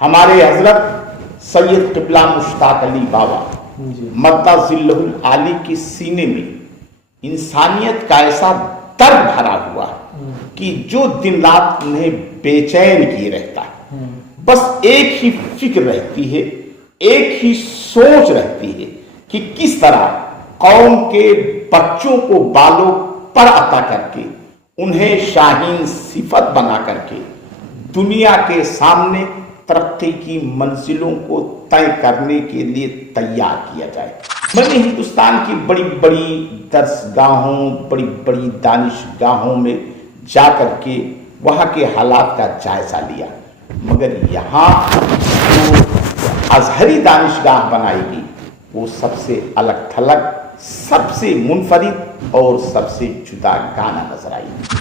ہمارے حضرت سید قبلہ مشتاق علی بابا مدہ ذلہ العالی کے سینے میں انسانیت کا ایسا درد بھرا ہوا کہ جو دن رات انہیں بے چین کیے رہتا ہے، بس ایک ہی فکر رہتی ہے، ایک ہی سوچ رہتی ہے کہ کس طرح قوم کے بچوں کو بالوں پر عطا کر کے انہیں شاہین صفت بنا کر کے دنیا کے سامنے ترقی کی منزلوں کو طے کرنے کے لیے تیار کیا جائے۔ میں نے ہندوستان کی بڑی بڑی درسگاہوں، بڑی بڑی دانشگاہوں میں جا کر کے وہاں کے حالات کا جائزہ لیا، مگر یہاں جو ازہری دانشگاہ بنائی گئی وہ سب سے الگ تھلگ، سب سے منفرد اور سب سے جدا گانا نظر آئی۔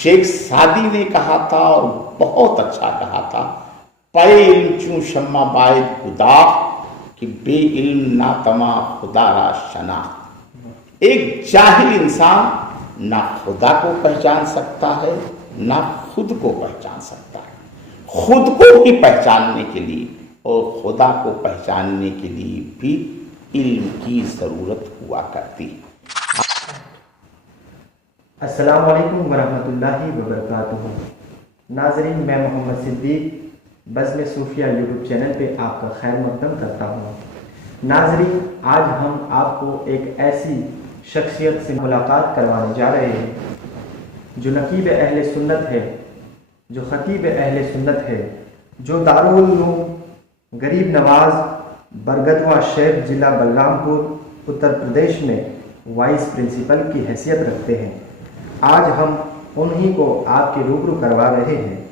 شیخ سعدی نے کہا تھا اور بہت اچھا کہا تھا، پے علم چوں شمع باید خدا کہ بے علم نہ تما خدا را شناخت۔ ایک جاہل انسان نہ خدا کو پہچان سکتا ہے نہ خود کو پہچان سکتا ہے۔ خود کو بھی پہچاننے کے لیے اور خدا کو پہچاننے کے لیے بھی علم کی ضرورت ہوا کرتی ہے۔ السلام علیکم ورحمۃ اللہ وبرکاتہ۔ ناظرین، میں محمد صدیق بزم صوفیہ یوٹیوب چینل پہ آپ کا خیر مقدم کرتا ہوں۔ ناظرین، آج ہم آپ کو ایک ایسی شخصیت سے ملاقات کروانے جا رہے ہیں جو نقیب اہل سنت ہے، جو خطیب اہل سنت ہے، جو دارالعلوم غریب نواز برگدواں شیخ ضلع بلرام پور اتر پردیش میں وائس پرنسپل کی حیثیت رکھتے ہیں۔ آج ہم انہی کو آپ کے روبرو کروا رہے ہیں،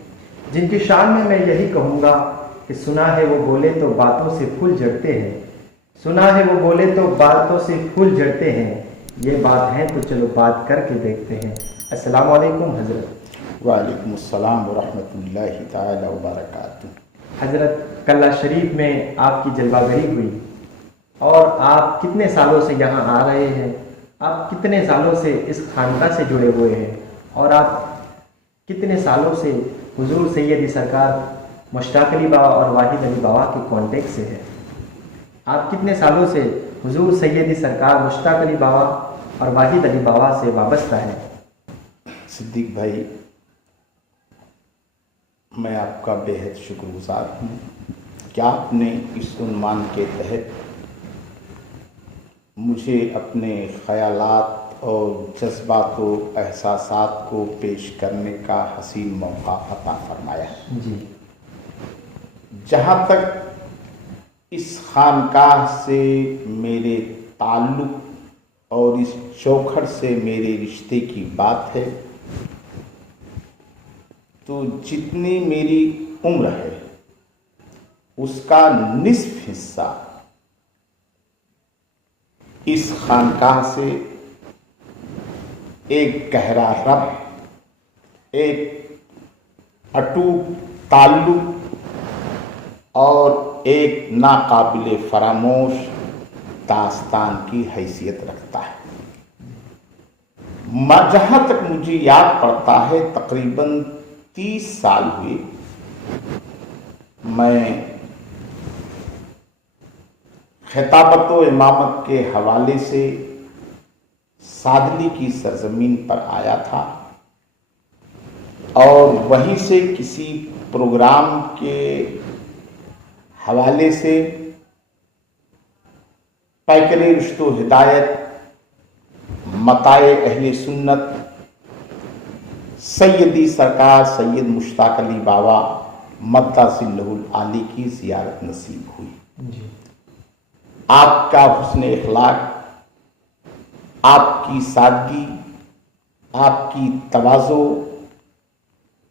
جن کی شان میں یہی کہوں گا کہ سنا ہے وہ بولے تو باتوں سے پھول جھڑتے ہیں، سنا ہے وہ بولے تو باتوں سے پھول جھڑتے ہیں، یہ بات ہے تو چلو بات کر کے دیکھتے ہیں۔ السلام علیکم حضرت۔ وعلیکم السلام ورحمۃ اللہ تعالی وبرکاتہ۔ حضرت، کلہ شریف میں آپ کی جلوہ گری ہوئی، اور آپ کتنے سالوں سے یہاں آ رہے ہیں، آپ کتنے سالوں سے اس خانقاہ سے جڑے ہوئے ہیں، اور آپ کتنے سالوں سے حضور سیدی سرکار مشتاق علی بابا اور واحد علی بابا کے کانٹیکٹ سے ہے؟ آپ کتنے سالوں سے حضور سیدی سرکار مشتاق علی بابا اور واحد علی بابا سے وابستہ ہیں؟ صدیق بھائی، میں آپ کا بے حد شکر گزار ہوں کہ آپ نے اس عنوان کے تحت مجھے اپنے خیالات اور جذبات و احساسات کو پیش کرنے کا حسین موقع عطا فرمایا۔ جی، جہاں تک اس خانقاہ سے میرے تعلق اور اس چوکھٹ سے میرے رشتے کی بات ہے، تو جتنی میری عمر ہے اس کا نصف حصہ اس خانقاہ سے ایک گہرا ربط، ایک اٹوٹ تعلق اور ایک ناقابل فراموش داستان کی حیثیت رکھتا ہے۔ جہاں تک مجھے یاد پڑتا ہے، تقریباً 30 سال ہوئے میں خطابت و امامت کے حوالے سے سادلی کی سرزمین پر آیا تھا، اور وہیں سے کسی پروگرام کے حوالے سے پیکر رشد و ہدایت متاع اہل سنت سیدی سرکار سید مشتاق علی بابا مدہ ذلہ العالی کی زیارت نصیب ہوئی۔ آپ کا حسن اخلاق، آپ کی سادگی، آپ کی تواضع،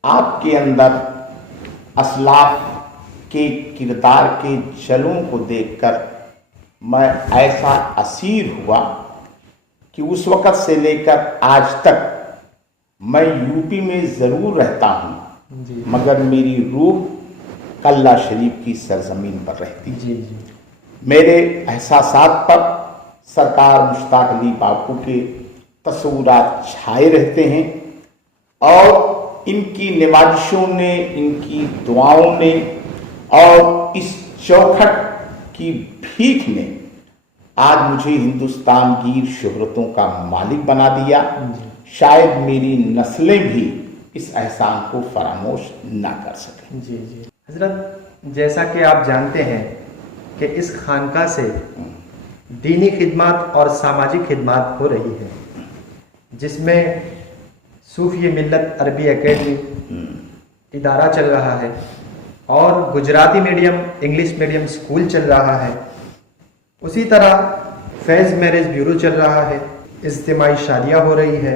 آپ کے اندر اسلاف کے کردار کے جلوں کو دیکھ کر میں ایسا اسیر ہوا کہ اس وقت سے لے کر آج تک میں یو پی میں ضرور رہتا ہوں، مگر میری روح کلہ شریف کی سرزمین پر رہتی ہے۔ میرے احساسات پر سرکار مشتاق علی باپو کے تصورات چھائے رہتے ہیں، اور ان کی نوازشوں نے، ان کی دعاؤں نے اور اس چوکھٹ کی بھیک نے آج مجھے ہندوستان گیر شہرتوں کا مالک بنا دیا. شاید میری نسلیں بھی اس احسان کو فراموش نہ کر سکیں. جی جی حضرت، جیسا کہ آپ جانتے ہیں کہ اس خانقاہ سے دینی خدمات اور سماجی خدمات ہو رہی ہے، جس میں صوفی ملت عربی اکیڈمی ادارہ چل رہا ہے اور Gujarati medium English medium school چل رہا ہے. اسی طرح فیض میرج بیورو چل رہا ہے، اجتماعی شادیاں ہو رہی ہے،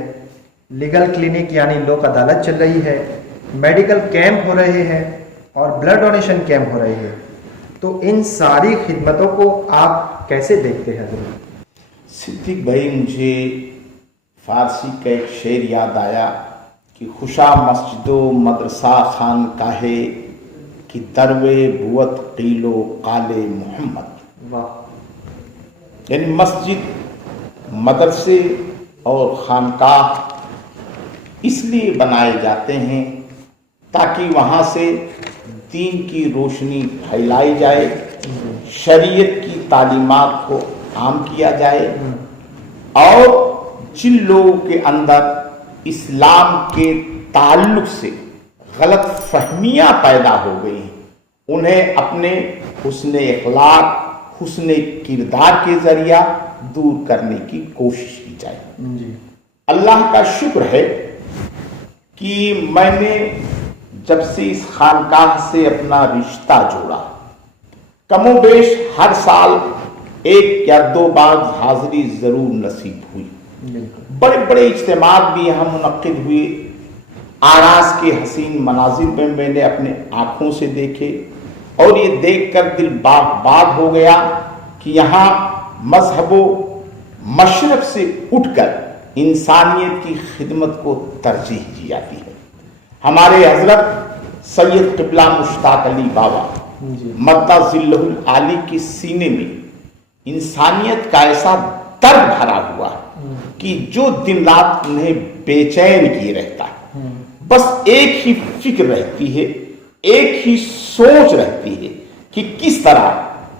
لیگل کلینک یعنی لوک عدالت چل رہی ہے، میڈیکل کیمپ ہو رہے ہیں اور بلڈ ڈونیشن کیمپ ہو رہے ہیں. تو ان ساری خدمتوں کو آپ کیسے دیکھتے ہیں حضرت؟ صدیق بھائی، مجھے فارسی کا ایک شعر یاد آیا کہ خوشا مسجد و مدرسہ خانقاہے کی دروے بوت قیل و قال محمد. واہ. یعنی مسجد، مدرسے اور خانقاہ اس لیے بنائے جاتے ہیں تاکہ وہاں سے دین کی روشنی پھیلائی جائے، شریعت کی تعلیمات کو عام کیا جائے، اور جن لوگوں کے اندر اسلام کے تعلق سے غلط فہمیاں پیدا ہو گئی ہیں انہیں اپنے حسن اخلاق، حسن کردار کے ذریعہ دور کرنے کی کوشش کی جائے. اللہ کا شکر ہے کہ میں نے جب سے اس خانقاہ سے اپنا رشتہ جوڑا، کم و بیش ہر سال ایک یا دو بار حاضری ضرور نصیب ہوئی. بڑے بڑے اجتماعات بھی یہاں منعقد ہوئے. آراز کے حسین مناظر میں نے اپنے آنکھوں سے دیکھے اور یہ دیکھ کر دل باغ باغ ہو گیا کہ یہاں مذہب و مشرب سے اٹھ کر انسانیت کی خدمت کو ترجیح دی جاتی ہے. ہمارے حضرت سید قبلہ مشتاق علی بابا مدہ ظلہ العالی کے سینے میں انسانیت کا ایسا درد بھرا ہوا کہ جو دن رات انہیں بے چین کیے رہتا ہے. بس ایک ہی فکر رہتی ہے، ایک ہی سوچ رہتی ہے کہ کس طرح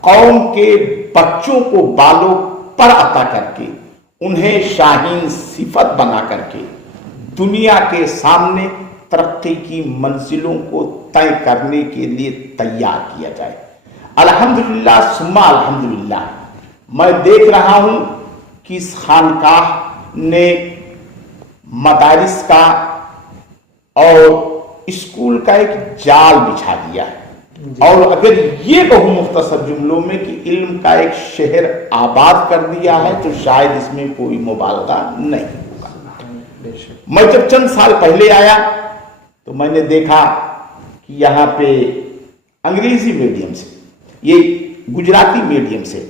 قوم کے بچوں کو بالوں پر عطا کر کے انہیں شاہین صفت بنا کر کے دنیا کے سامنے ترقی کی منزلوں کو طے کرنے کے لیے تیار کیا جائے. الحمدللہ ثم الحمدللہ میں دیکھ رہا ہوں کہ اس خانقاہ نے مدارس کا اور اسکول کا ایک جال بچھا دیا ہے. اور اگر یہ کہوں مختصر جملوں میں کہ علم کا ایک شہر آباد کر دیا ہے تو شاید اس میں کوئی مبالغہ نہیں ہوگا. میں جب چند سال پہلے آیا تو میں نے دیکھا کہ یہاں پہ انگریزی میڈیم سے، یہ گجراتی میڈیم سے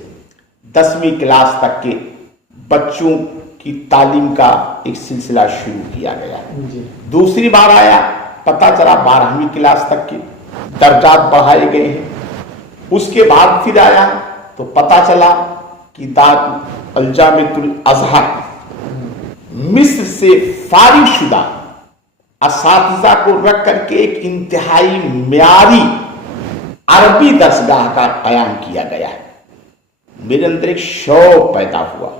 10ویں کلاس تک کے بچوں کی تعلیم کا ایک سلسلہ شروع کیا گیا. دوسری بار آیا پتہ چلا 12ویں کلاس تک کے درجات بڑھائے گئے ہیں. اس کے بعد پھر آیا تو پتہ چلا کہ دار الجامعۃ الازہر مصر سے فارغ شدہ اساتذہ کو رکھ کر کے ایک انتہائی معیاری عربی درسگاہ کا قیام کیا گیا ہے. میرے اندر ایک شوق پیدا ہوا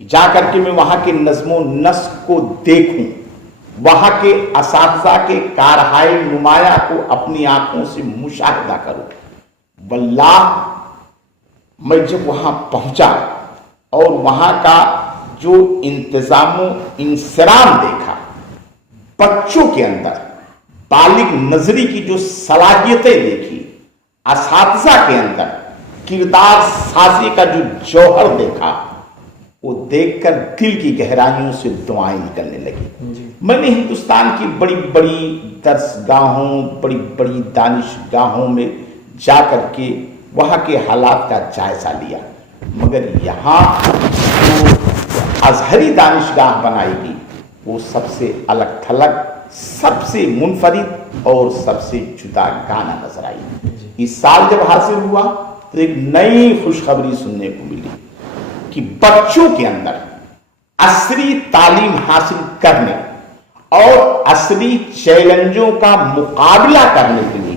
کہ جا کر کے میں وہاں کے نظم و نسق کو دیکھوں، وہاں کے اساتذہ کے کارہائے نمایاں کو اپنی آنکھوں سے مشاہدہ کروں. واللہ میں جب وہاں پہنچا اور وہاں کا جو انتظام و انصرام دیکھا، بچوں کے اندر بالغ نظری کی جو صلاحیتیں دیکھی، اساتذہ کے اندر کردار سازی کا جو جوہر دیکھا، وہ دیکھ کر دل کی گہرائیوں سے دعائیں نکلنے لگی. میں نے ہندوستان کی بڑی بڑی درسگاہوں، بڑی بڑی دانشگاہوں میں جا کر کے وہاں کے حالات کا جائزہ لیا، مگر یہاں جو ازہری دانشگاہ بنائی گئی وہ سب سے الگ تھلگ، سب سے منفرد اور سب سے جدا گانا نظر آئی. اس سال جب حاصل ہوا تو ایک نئی خوشخبری سننے کو ملی کہ بچوں کے اندر عصری تعلیم حاصل کرنے اور عصری چیلنجوں کا مقابلہ کرنے کے لیے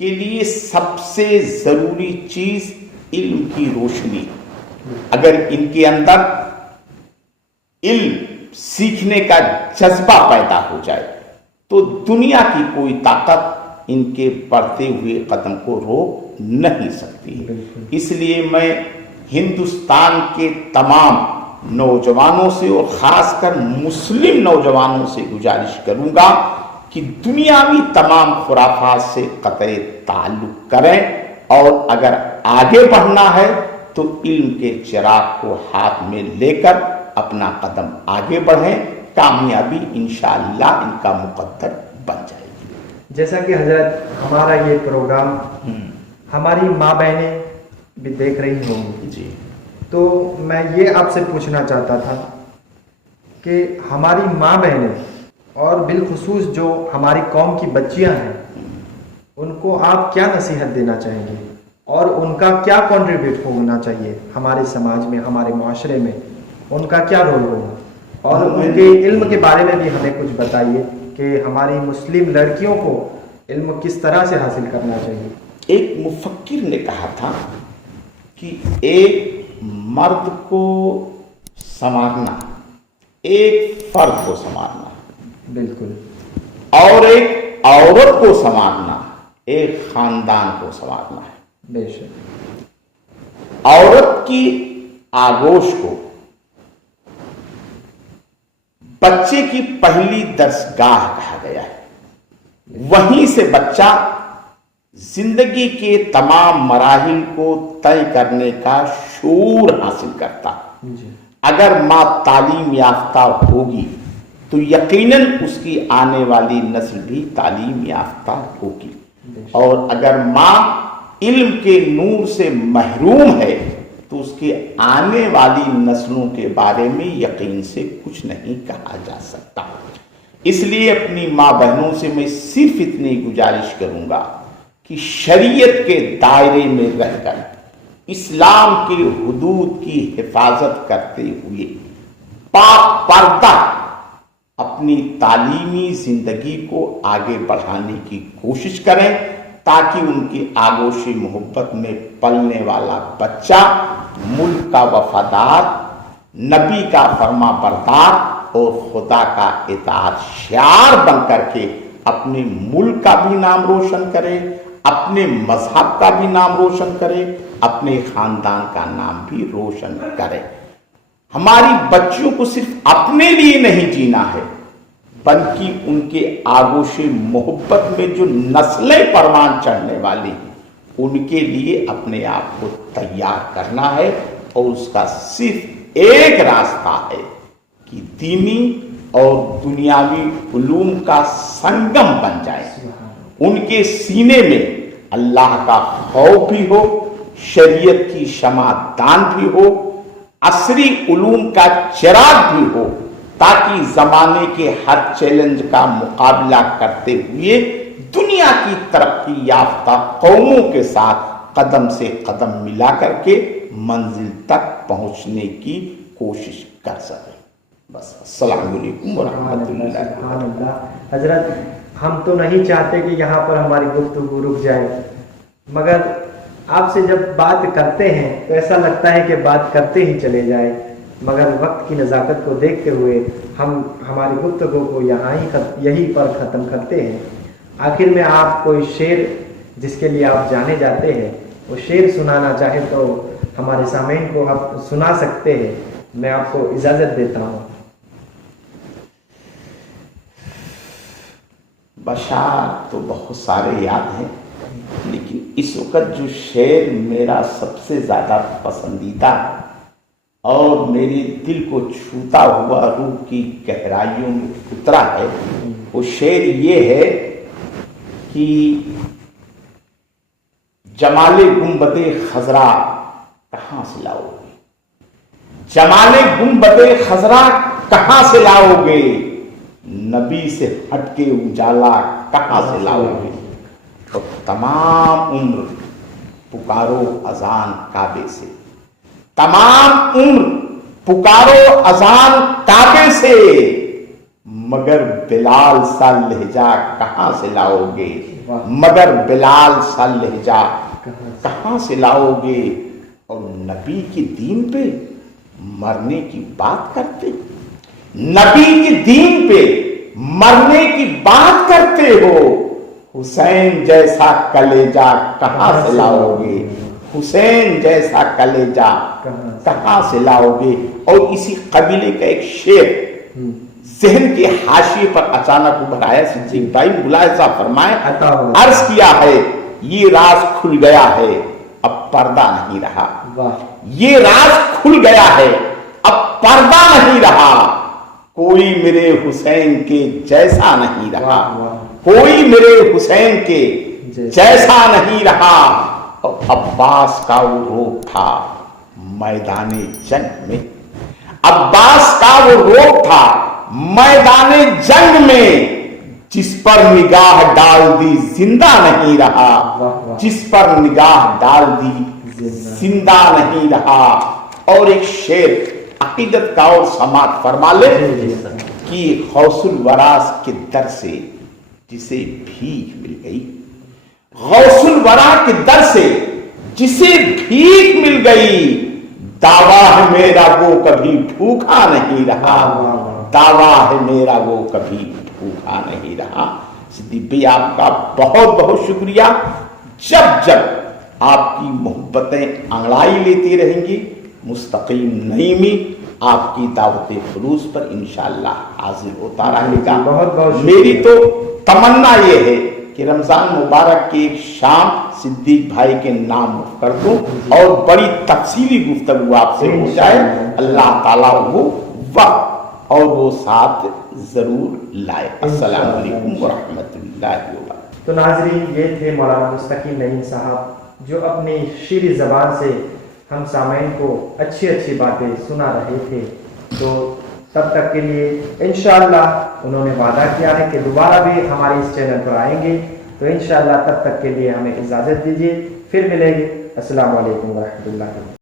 کے لیے سب سے ضروری چیز علم کی روشنی. اگر ان کے اندر علم سیکھنے کا جذبہ پیدا ہو جائے تو دنیا کی کوئی طاقت ان کے بڑھتے ہوئے قدم کو روک نہیں سکتی. اس لیے میں ہندوستان کے تمام نوجوانوں سے اور خاص کر مسلم نوجوانوں سے گزارش کروں گا کہ دنیاوی تمام خرافات سے قطع تعلق کریں اور اگر آگے بڑھنا ہے تو علم کے چراغ کو ہاتھ میں لے کر اپنا قدم آگے بڑھیں. کامیابی انشاءاللہ ان کا مقدر بن جائے گی. جیسا کہ حضرت ہمارا یہ پروگرام ہماری ماں بہنیں بھی دیکھ رہی ہوں گی جی، تو میں یہ آپ سے پوچھنا چاہتا تھا کہ ہماری ماں بہنیں اور بالخصوص جو ہماری قوم کی بچیاں ہیں ان کو آپ کیا نصیحت دینا چاہیں گے اور ان کا کیا کنٹریبیوٹ ہونا چاہیے ہمارے سماج میں، ہمارے معاشرے میں، ان کا کیا رول ہوگا؟ اور ان کے علم کے بارے میں بھی ہمیں کچھ بتائیے کہ ہماری مسلم لڑکیوں کو علم کس طرح سے حاصل کرنا چاہیے. ایک مفکر نے کہا تھا کہ ایک مرد کو سنوارنا ایک فرد کو سنوارنا، بالکل، اور ایک عورت کو سنوارنا ایک خاندان کو سنوارنا ہے. بے شک. عورت کی آگوش کو بچے کی پہلی درسگاہ کہا گیا ہے. وہیں سے بچہ زندگی کے تمام مراحل کو طے کرنے کا شعور حاصل کرتا. اگر ماں تعلیم یافتہ ہوگی تو یقیناً اس کی آنے والی نسل بھی تعلیم یافتہ ہوگی، اور اگر ماں علم کے نور سے محروم ہے تو اس کے آنے والی نسلوں کے بارے میں یقین سے کچھ نہیں کہا جا سکتا. اس لیے اپنی ماں بہنوں سے میں صرف اتنی گزارش کروں گا کہ شریعت کے دائرے میں رہ کر اسلام کے حدود کی حفاظت کرتے ہوئے پاک پردہ اپنی تعلیمی زندگی کو آگے بڑھانے کی کوشش کریں تاکہ ان کی آگوش محبت میں پلنے والا بچہ ملک کا وفادار، نبی کا فرما بردار اور خدا کا اطاعت شعار بن کر کے اپنے ملک کا بھی نام روشن کرے، اپنے مذہب کا بھی نام روشن کرے، اپنے خاندان کا نام بھی روشن کرے. ہماری بچیوں کو صرف اپنے لیے نہیں جینا ہے بلکہ ان کے آگوش محبت میں جو نسلیں پروان چڑھنے والی ہیں ان کے لیے اپنے آپ کو تیار کرنا ہے. اور اس کا صرف ایک راستہ ہے کہ دینی اور دنیاوی علوم کا سنگم بن جائے. ان کے سینے میں اللہ کا خوف بھی ہو، شریعت کی شمع دان بھی ہو، عصری علوم کا چراغ بھی ہو، تاکہ زمانے کے ہر چیلنج کا مقابلہ کرتے ہوئے دنیا کی ترقی یافتہ قوموں کے ساتھ قدم سے قدم ملا کر کے منزل تک پہنچنے کی کوشش کر سکے. بس السلام علیکم ورحمۃ اللہ. سبحان اللہ. حضرت ہم تو نہیں چاہتے کہ یہاں پر ہماری گفتگو رک جائے، مگر آپ سے جب بات کرتے ہیں تو ایسا لگتا ہے کہ بات کرتے ہی چلے جائیں، مگر وقت کی نزاکت کو دیکھتے ہوئے ہم ہماری گفتگو کو یہیں پر ختم کرتے ہیں. آخر میں آپ کوئی شعر جس کے لیے آپ جانے جاتے ہیں وہ شعر سنانا چاہیں تو ہمارے سامعین کو آپ سنا سکتے ہیں. میں آپ کو اجازت دیتا ہوں. بشار تو بہت سارے یاد ہیں، لیکن اس وقت جو شعر میرا سب سے زیادہ پسندیدہ اور میرے دل کو چھوتا ہوا روح کی گہرائیوں میں اترا ہے وہ شعر یہ ہے کہ جمال گنبد خضرا کہاں سے لاؤ گے، جمال گنبد خضرا کہاں سے لاؤ گے، نبی سے ہٹ کے اجالا کہاں سے لاؤ گے، اور تمام عمر پکارو اذان کعبے سے، تمام عمر پکارو اذان کعبے سے، مگر بلال سا لہجہ کہاں سے لاؤ گے، مگر بلال سا لہجہ کہاں سے لاؤ گے؟ اور نبی کے دین پہ مرنے کی بات کرتے، نبی کے دین پہ مرنے کی بات کرتے ہو، حسین جیسا کلیجہ کہاں سے لاؤ گے؟ حسین جیسا کلیجہ کہاں سے لاؤ گے؟ اور اسی قبیلے کا ایک شعر ذہن کے حاشیے پر اچانک ابھر آیا، صدیق بھائی ملاحظہ فرمائیں، عرض کیا ہے یہ راز کھل گیا ہے اب پردہ نہیں رہا، یہ راز کھل گیا ہے اب پردہ نہیں رہا، کوئی میرے حسین کے جیسا نہیں رہا، کوئی میرے حسین کے جیسا نہیں رہا۔ اور عباس کا وہ روپ تھا میدان جنگ میں، عباس کا وہ روپ تھا میدان جنگ میں، جس پر نگاہ ڈال دی زندہ نہیں رہا، جس پر نگاہ ڈال دی زندہ نہیں رہا۔ اور ایک شعر عقیدت کا اور سماعت فرما لے کہ غوث الوراث کے در سے جسے بھیک مل گئی، غوث الورا کے در سے جسے بھیک مل گئی، دعویٰ ہے میرا وہ کبھی بھوکا نہیں رہا، دعویٰ ہے میرا وہ کبھی بھوکا نہیں رہا۔ صدیق بھائی آپ کا بہت بہت شکریہ، جب جب آپ کی محبتیں انگڑائی لیتی رہیں گی، مستقیم نعیمی آپ کی دعوت خلوص پر انشاءاللہ حاضر ہوتا رہے گا۔ میری تو تمنا یہ ہے کہ رمضان مبارک کی ایک شام صدیق بھائی کے نام کر دوں اور بڑی تفصیلی گفتگو آپ سے ہو جائے، اللہ تعالیٰ وہ وقت اور وہ ساتھ ضرور لائے۔ السلام علیکم ورحمۃ اللہ وبرکاتہ۔ تو ناظرین، یہ تھے مولانا مستقیم نعیم صاحب جو اپنی شیریں زبان سے ہم سامعین کو اچھی اچھی باتیں سنا رہے تھے۔ تو تب تک کے لیے انشاءاللہ انہوں نے وعدہ کیا ہے کہ دوبارہ بھی ہمارے اس چینل پر آئیں گے، تو انشاءاللہ تب تک کے لیے ہمیں اجازت دیجیے، پھر ملیں گے۔ السلام علیکم ورحمۃ اللہ۔